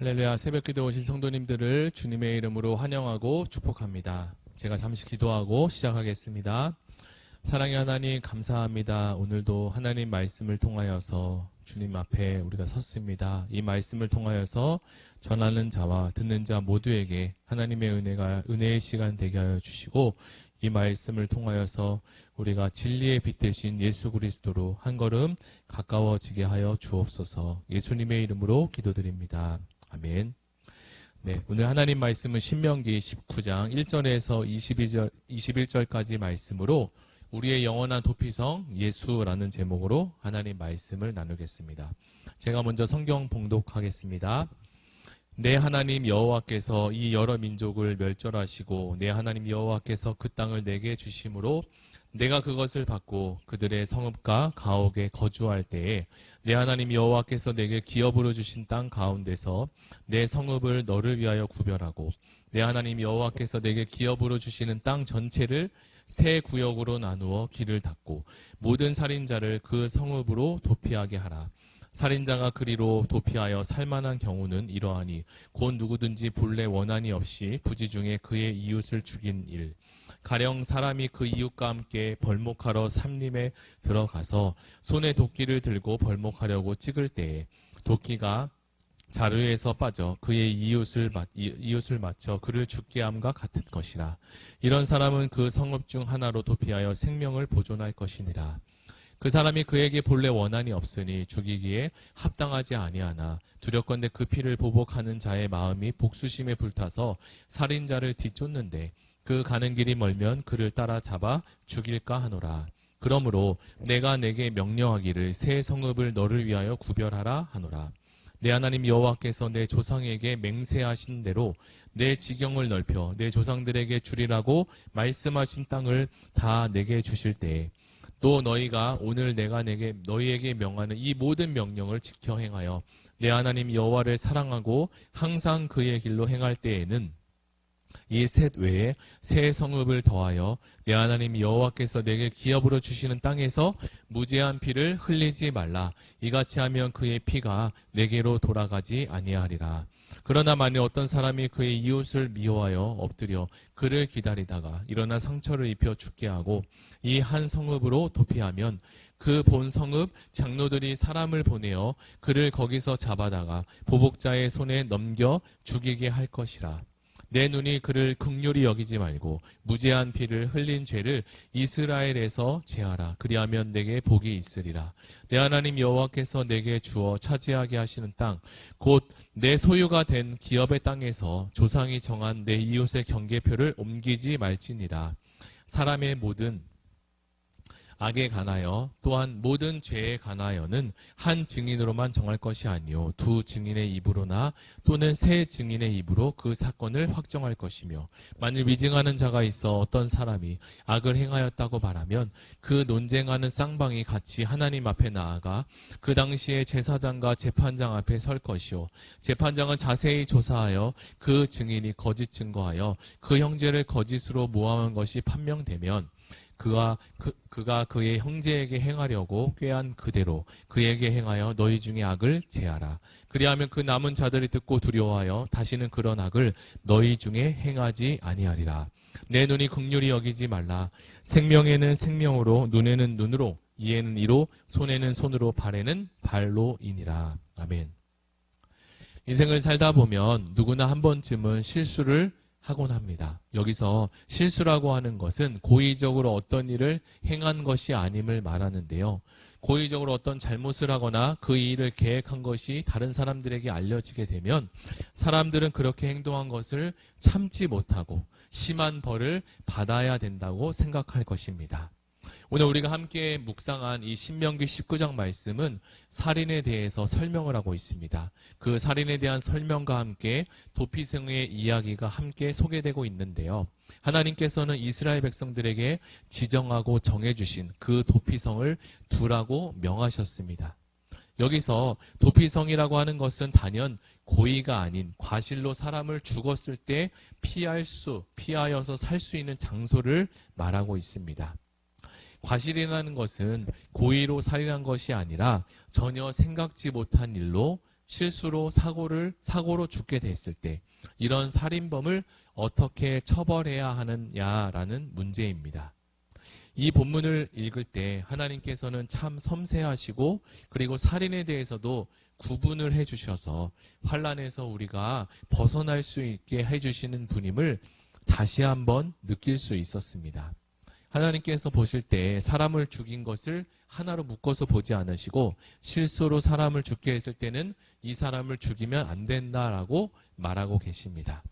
할렐루야. 새벽기도 오신 성도님들을 주님의 이름으로 환영하고 축복합니다. 제가 잠시 기도하고 시작하겠습니다. 사랑의 하나님 감사합니다. 오늘도 하나님 말씀을 통하여서 주님 앞에 우리가 섰습니다. 이 말씀을 통하여서 전하는 자와 듣는 자 모두에게 하나님의 은혜의 시간 되게 하여 주시고, 이 말씀을 통하여서 우리가 진리의 빛 대신 예수 그리스도로 한 걸음 가까워지게 하여 주옵소서. 예수님의 이름으로 기도드립니다. 아멘. 네, 오늘 하나님 말씀은 신명기 19장 1절에서 21절까지 말씀으로 우리의 영원한 도피성 예수라는 제목으로 하나님 말씀을 나누겠습니다. 제가 먼저 성경 봉독하겠습니다. 내 하나님 여호와께서 이 여러 민족을 멸절하시고 내 하나님 여호와께서 그 땅을 내게 주심으로 내가 그것을 받고 그들의 성읍과 가옥에 거주할 때에 내 하나님 여호와께서 내게 기업으로 주신 땅 가운데서 내 성읍을 너를 위하여 구별하고 내 하나님 여호와께서 내게 기업으로 주시는 땅 전체를 세 구역으로 나누어 길을 닫고 모든 살인자를 그 성읍으로 도피하게 하라. 살인자가 그리로 도피하여 살만한 경우는 이러하니 곧 누구든지 본래 원한이 없이 부지 중에 그의 이웃을 죽인 일, 가령 사람이 그 이웃과 함께 벌목하러 삼림에 들어가서 손에 도끼를 들고 벌목하려고 찍을 때에 도끼가 자루에서 빠져 그의 이웃을 맞춰 그를 죽게 함과 같은 것이라. 이런 사람은 그 성읍 중 하나로 도피하여 생명을 보존할 것이니라. 그 사람이 그에게 본래 원한이 없으니 죽이기에 합당하지 아니하나 두렵건대 그 피를 보복하는 자의 마음이 복수심에 불타서 살인자를 뒤쫓는데 그 가는 길이 멀면 그를 따라 잡아 죽일까 하노라. 그러므로 내가 내게 명령하기를 새 성읍을 너를 위하여 구별하라 하노라. 내 하나님 여호와께서 내 조상에게 맹세하신 대로 내 지경을 넓혀 내 조상들에게 주리라고 말씀하신 땅을 다 내게 주실 때에 또 너희가 오늘 내가 너희에게 명하는 이 모든 명령을 지켜 행하여 내 하나님 여호와를 사랑하고 항상 그의 길로 행할 때에는 이 셋 외에 새 성읍을 더하여 내 하나님 여호와께서 내게 기업으로 주시는 땅에서 무죄한 피를 흘리지 말라. 이같이 하면 그의 피가 내게로 돌아가지 아니하리라. 그러나 만일 어떤 사람이 그의 이웃을 미워하여 엎드려 그를 기다리다가 일어나 상처를 입혀 죽게 하고 이 한 성읍으로 도피하면 그 본 성읍 장로들이 사람을 보내어 그를 거기서 잡아다가 보복자의 손에 넘겨 죽이게 할 것이라. 내 눈이 그를 긍휼히 여기지 말고 무죄한 피를 흘린 죄를 이스라엘에서 제하라. 그리하면 내게 복이 있으리라. 내 하나님 여호와께서 내게 주어 차지하게 하시는 땅 곧 내 소유가 된 기업의 땅에서 조상이 정한 내 이웃의 경계표를 옮기지 말지니라. 사람의 모든 악에 관하여 또한 모든 죄에 관하여는 한 증인으로만 정할 것이 아니요 두 증인의 입으로나 또는 세 증인의 입으로 그 사건을 확정할 것이며, 만일 위증하는 자가 있어 어떤 사람이 악을 행하였다고 말하면 그 논쟁하는 쌍방이 같이 하나님 앞에 나아가 그 당시에 제사장과 재판장 앞에 설 것이요 재판장은 자세히 조사하여 그 증인이 거짓 증거하여 그 형제를 거짓으로 모함한 것이 판명되면 그가 그의 형제에게 행하려고 꾀한 그대로 그에게 행하여 너희 중에 악을 제하라. 그리하면 그 남은 자들이 듣고 두려워하여 다시는 그런 악을 너희 중에 행하지 아니하리라. 내 눈이 긍휼히 여기지 말라. 생명에는 생명으로, 눈에는 눈으로, 이에는 이로, 손에는 손으로, 발에는 발로이니라. 아멘. 인생을 살다 보면 누구나 한 번쯤은 실수를 하곤 합니다. 여기서 실수라고 하는 것은 고의적으로 어떤 일을 행한 것이 아님을 말하는데요. 고의적으로 어떤 잘못을 하거나 그 일을 계획한 것이 다른 사람들에게 알려지게 되면 사람들은 그렇게 행동한 것을 참지 못하고 심한 벌을 받아야 된다고 생각할 것입니다. 오늘 우리가 함께 묵상한 이 신명기 19장 말씀은 살인에 대해서 설명을 하고 있습니다. 그 살인에 대한 설명과 함께 도피성의 이야기가 함께 소개되고 있는데요. 하나님께서는 이스라엘 백성들에게 지정하고 정해주신 그 도피성을 두라고 명하셨습니다. 여기서 도피성이라고 하는 것은 단연 고의가 아닌 과실로 사람을 죽었을 때 피하여서 살 수 있는 장소를 말하고 있습니다. 과실이라는 것은 고의로 살인한 것이 아니라 전혀 생각지 못한 일로 실수로 사고로 죽게 됐을 때 이런 살인범을 어떻게 처벌해야 하느냐라는 문제입니다. 이 본문을 읽을 때 하나님께서는 참 섬세하시고 그리고 살인에 대해서도 구분을 해주셔서 환난에서 우리가 벗어날 수 있게 해주시는 분임을 다시 한번 느낄 수 있었습니다. 하나님께서 보실 때 사람을 죽인 것을 하나로 묶어서 보지 않으시고 실수로 사람을 죽게 했을 때는 이 사람을 죽이면 안 된다라고 말하고 계십니다.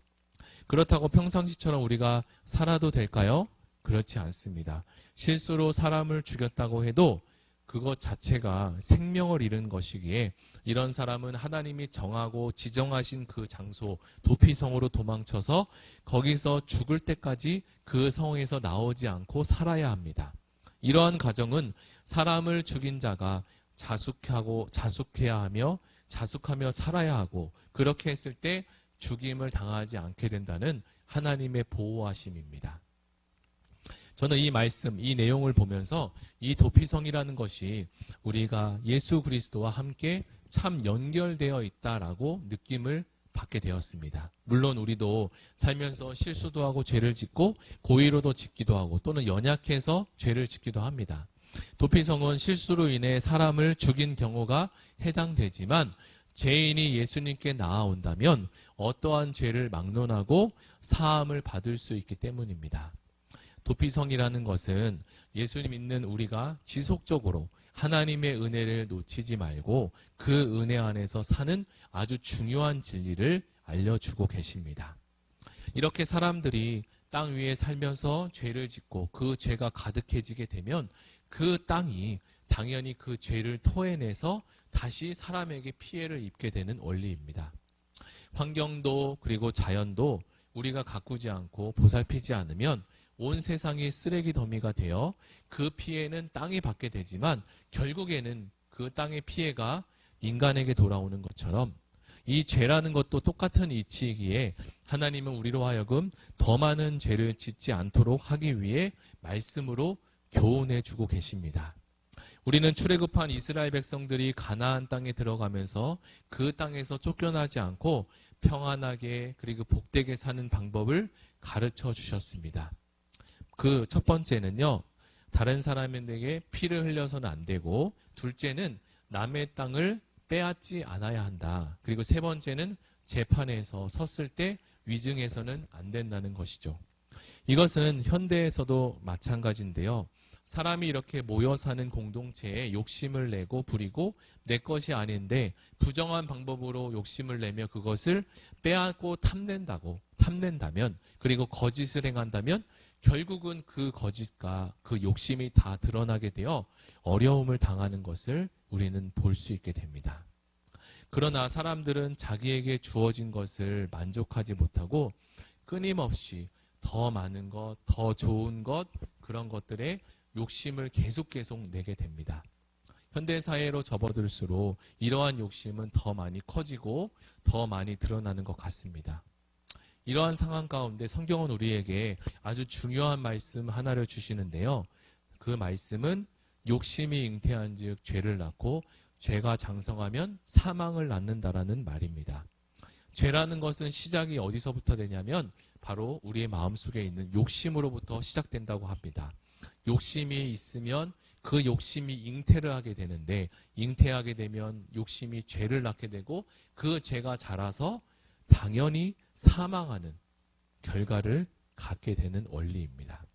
그렇다고 평상시처럼 우리가 살아도 될까요? 그렇지 않습니다. 실수로 사람을 죽였다고 해도 그것 자체가 생명을 잃은 것이기에 이런 사람은 하나님이 정하고 지정하신 그 장소 도피성으로 도망쳐서 거기서 죽을 때까지 그 성에서 나오지 않고 살아야 합니다. 이러한 가정은 사람을 죽인 자가 자숙해야 하며 자숙하며 살아야 하고 그렇게 했을 때 죽임을 당하지 않게 된다는 하나님의 보호하심입니다. 저는 이 말씀, 이 내용을 보면서 이 도피성이라는 것이 우리가 예수 그리스도와 함께 참 연결되어 있다라고 느낌을 받게 되었습니다. 물론 우리도 살면서 실수도 하고 죄를 짓고 고의로도 짓기도 하고 또는 연약해서 죄를 짓기도 합니다. 도피성은 실수로 인해 사람을 죽인 경우가 해당되지만 죄인이 예수님께 나아온다면 어떠한 죄를 막론하고 사함을 받을 수 있기 때문입니다. 도피성이라는 것은 예수님 믿는 우리가 지속적으로 하나님의 은혜를 놓치지 말고 그 은혜 안에서 사는 아주 중요한 진리를 알려주고 계십니다. 이렇게 사람들이 땅 위에 살면서 죄를 짓고 그 죄가 가득해지게 되면 그 땅이 당연히 그 죄를 토해내서 다시 사람에게 피해를 입게 되는 원리입니다. 환경도 그리고 자연도 우리가 가꾸지 않고 보살피지 않으면 온 세상이 쓰레기 더미가 되어 그 피해는 땅이 받게 되지만 결국에는 그 땅의 피해가 인간에게 돌아오는 것처럼 이 죄라는 것도 똑같은 이치이기에 하나님은 우리로 하여금 더 많은 죄를 짓지 않도록 하기 위해 말씀으로 교훈해 주고 계십니다. 우리는 출애굽한 이스라엘 백성들이 가나안 땅에 들어가면서 그 땅에서 쫓겨나지 않고 평안하게 그리고 복되게 사는 방법을 가르쳐 주셨습니다. 그 첫 번째는요, 다른 사람에게 피를 흘려서는 안 되고, 둘째는 남의 땅을 빼앗지 않아야 한다. 그리고 세 번째는 재판에서 섰을 때 위증해서는 안 된다는 것이죠. 이것은 현대에서도 마찬가지인데요. 사람이 이렇게 모여 사는 공동체에 욕심을 내고 부리고 내 것이 아닌데 부정한 방법으로 욕심을 내며 그것을 빼앗고 탐낸다면 그리고 거짓을 행한다면 결국은 그 거짓과 그 욕심이 다 드러나게 되어 어려움을 당하는 것을 우리는 볼 수 있게 됩니다. 그러나 사람들은 자기에게 주어진 것을 만족하지 못하고 끊임없이 더 많은 것, 더 좋은 것, 그런 것들에 욕심을 계속 내게 됩니다. 현대사회로 접어들수록 이러한 욕심은 더 많이 커지고 더 많이 드러나는 것 같습니다. 이러한 상황 가운데 성경은 우리에게 아주 중요한 말씀 하나를 주시는데요. 그 말씀은 욕심이 잉태한 즉 죄를 낳고 죄가 장성하면 사망을 낳는다라는 말입니다. 죄라는 것은 시작이 어디서부터 되냐면 바로 우리의 마음속에 있는 욕심으로부터 시작된다고 합니다. 욕심이 있으면 그 욕심이 잉태를 하게 되는데 잉태하게 되면 욕심이 죄를 낳게 되고 그 죄가 자라서 당연히 사망하는 결과를 갖게 되는 원리입니다.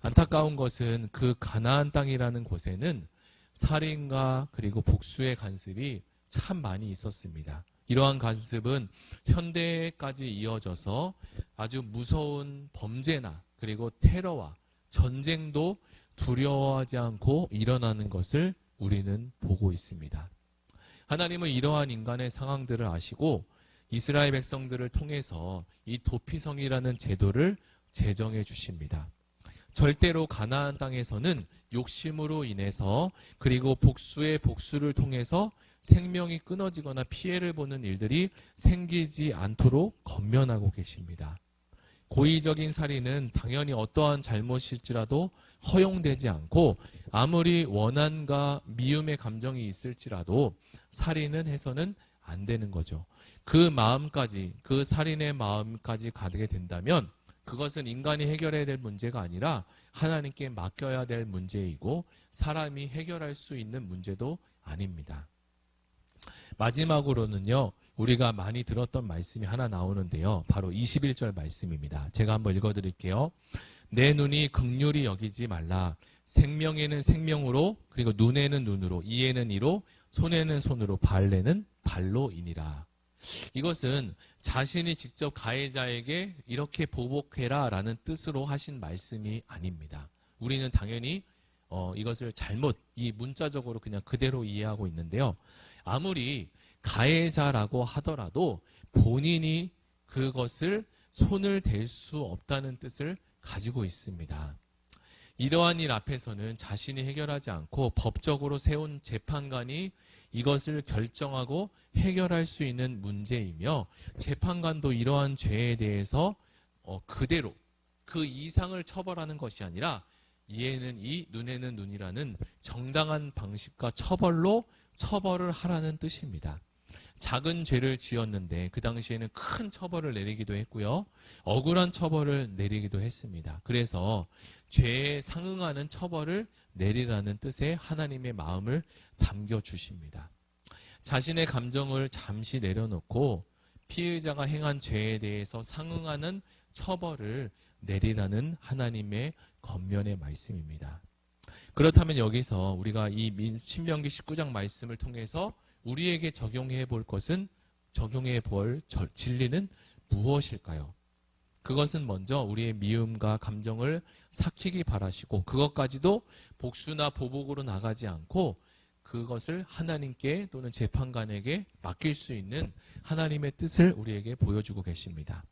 안타까운 것은 그 가나안 땅이라는 곳에는 살인과 그리고 복수의 간섭이 참 많이 있었습니다. 이러한 간섭은 현대까지 이어져서 아주 무서운 범죄나 그리고 테러와 전쟁도 두려워하지 않고 일어나는 것을 우리는 보고 있습니다. 하나님은 이러한 인간의 상황들을 아시고 이스라엘 백성들을 통해서 이 도피성이라는 제도를 제정해 주십니다. 절대로 가나안 땅에서는 욕심으로 인해서 그리고 복수의 복수를 통해서 생명이 끊어지거나 피해를 보는 일들이 생기지 않도록 건면하고 계십니다. 고의적인 살인은 당연히 어떠한 잘못일지라도 허용되지 않고 아무리 원한과 미움의 감정이 있을지라도 살인은 해서는 안 되는 거죠. 그 마음까지, 그 살인의 마음까지 가게 된다면 그것은 인간이 해결해야 될 문제가 아니라 하나님께 맡겨야 될 문제이고 사람이 해결할 수 있는 문제도 아닙니다. 마지막으로는요, 우리가 많이 들었던 말씀이 하나 나오는데요. 바로 21절 말씀입니다. 제가 한번 읽어드릴게요. 내 눈이 긍휼히 여기지 말라. 생명에는 생명으로, 그리고 눈에는 눈으로, 이에는 이로, 손에는 손으로, 발에는 발로이니라. 이것은 자신이 직접 가해자에게 이렇게 보복해라 라는 뜻으로 하신 말씀이 아닙니다. 우리는 당연히 이것을 잘못, 이 문자적으로 그냥 그대로 이해하고 있는데요. 아무리 가해자라고 하더라도 본인이 그것을 손을 댈 수 없다는 뜻을 가지고 있습니다. 이러한 일 앞에서는 자신이 해결하지 않고 법적으로 세운 재판관이 이것을 결정하고 해결할 수 있는 문제이며 재판관도 이러한 죄에 대해서 그대로 그 이상을 처벌하는 것이 아니라 이에는 이, 눈에는 눈이라는 정당한 방식과 처벌로 처벌을 하라는 뜻입니다. 작은 죄를 지었는데 그 당시에는 큰 처벌을 내리기도 했고요. 억울한 처벌을 내리기도 했습니다. 그래서 죄에 상응하는 처벌을 내리라는 뜻의 하나님의 마음을 담겨주십니다. 자신의 감정을 잠시 내려놓고 피의자가 행한 죄에 대해서 상응하는 처벌을 내리라는 하나님의 겉면의 말씀입니다. 그렇다면 여기서 우리가 이 신명기 19장 말씀을 통해서 우리에게 적용해 볼 것은, 적용해 볼 진리는 무엇일까요? 그것은 먼저 우리의 미움과 감정을 삭히기 바라시고 그것까지도 복수나 보복으로 나가지 않고 그것을 하나님께 또는 재판관에게 맡길 수 있는 하나님의 뜻을 우리에게 보여주고 계십니다.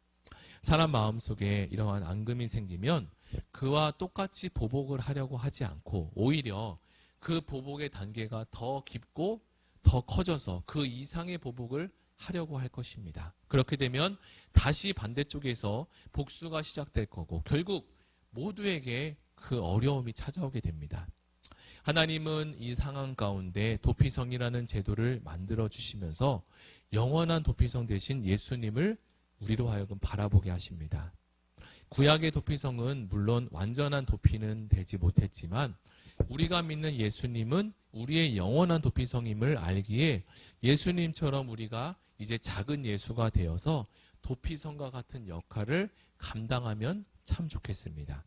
사람 마음속에 이러한 앙금이 생기면 그와 똑같이 보복을 하려고 하지 않고 오히려 그 보복의 단계가 더 깊고 더 커져서 그 이상의 보복을 하려고 할 것입니다. 그렇게 되면 다시 반대쪽에서 복수가 시작될 거고 결국 모두에게 그 어려움이 찾아오게 됩니다. 하나님은 이 상황 가운데 도피성이라는 제도를 만들어 주시면서 영원한 도피성 대신 예수님을 우리로 하여금 바라보게 하십니다. 구약의 도피성은 물론 완전한 도피는 되지 못했지만 우리가 믿는 예수님은 우리의 영원한 도피성임을 알기에 예수님처럼 우리가 이제 작은 예수가 되어서 도피성과 같은 역할을 감당하면 참 좋겠습니다.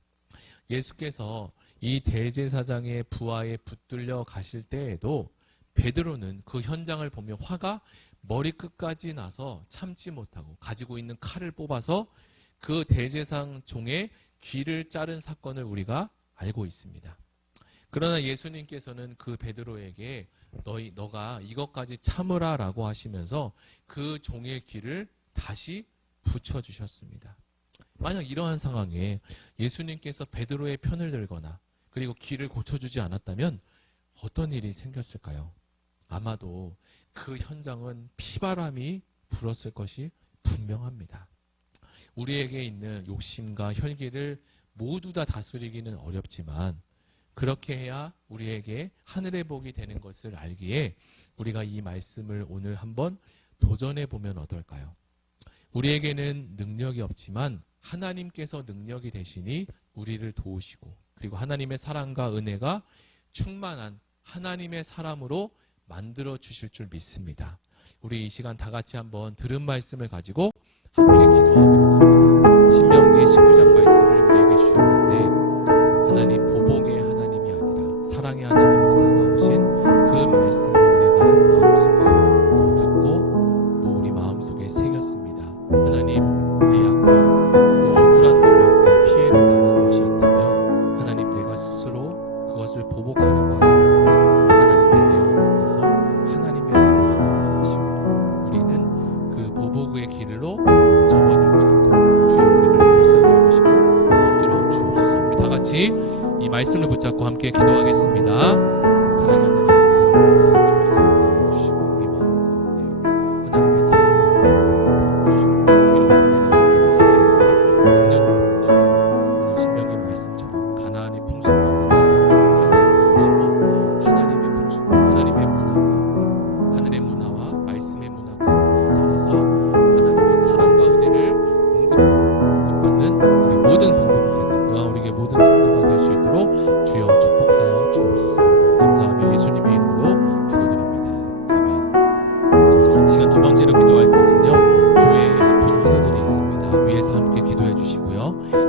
예수께서 이 대제사장의 부하에 붙들려 가실 때에도 베드로는 그 현장을 보며 화가 머리끝까지 나서 참지 못하고 가지고 있는 칼을 뽑아서 그 대제사장 종의 귀를 자른 사건을 우리가 알고 있습니다. 그러나 예수님께서는 그 베드로에게 너가 이것까지 참으라 라고 하시면서 그 종의 귀를 다시 붙여주셨습니다. 만약 이러한 상황에 예수님께서 베드로의 편을 들거나 그리고 귀를 고쳐주지 않았다면 어떤 일이 생겼을까요? 아마도 그 현장은 피바람이 불었을 것이 분명합니다. 우리에게 있는 욕심과 혈기를 모두 다 다스리기는 어렵지만 그렇게 해야 우리에게 하늘의 복이 되는 것을 알기에 우리가 이 말씀을 오늘 한번 도전해 보면 어떨까요? 우리에게는 능력이 없지만 하나님께서 능력이 되시니 우리를 도우시고 그리고 하나님의 사랑과 은혜가 충만한 하나님의 사람으로 만들어 주실 줄 믿습니다. 우리 이 시간 다 같이 한번 들은 말씀을 가지고 함께 기도하기로 합니다. 신명기 19장 말씀을 우리에게 주셨는데 하나님 보복의 하나님이 아니라 사랑의 하나님으로 다가오신 그 말씀을 우리가 마음속에 또 듣고 또 우리 마음속에 새겼습니다. 하나님 우리 앞에 또 억울한 누명과 피해를 당한 것이 있다면 하나님 내가 스스로 그것을 보복하려고 하지 않고 하나님께 내어 맡겨서 하나님의 은혜를 기다리게 하시고 우리는 그 보복의 길로 접어들지 않도록 주여 우리를 불쌍히 여기시고 붙들어 주옵소서. 우리 다 같이 이 말씀을 붙잡고 함께 기도하겠습니다. 사랑하는 하나님 감사합니다. 주께서 함께 해주시고 우리 마음 가운데 하나님의 사랑과 은혜를 부어주시고 위로부터 내리는 하늘의 지혜와 능력을 부어주셔서 오늘 신명의 말씀처럼 가나안의 풍속과 문화 안에 내가 살지 않게 하시고 하나님의 풍속, 하나님의 문화 가운데 하늘의 문화와 말씀의 문화 가운데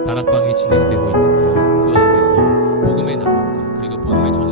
다락방이 진행되고 있는데요. 그 안에서 복음의 나눔과 그리고 복음의 전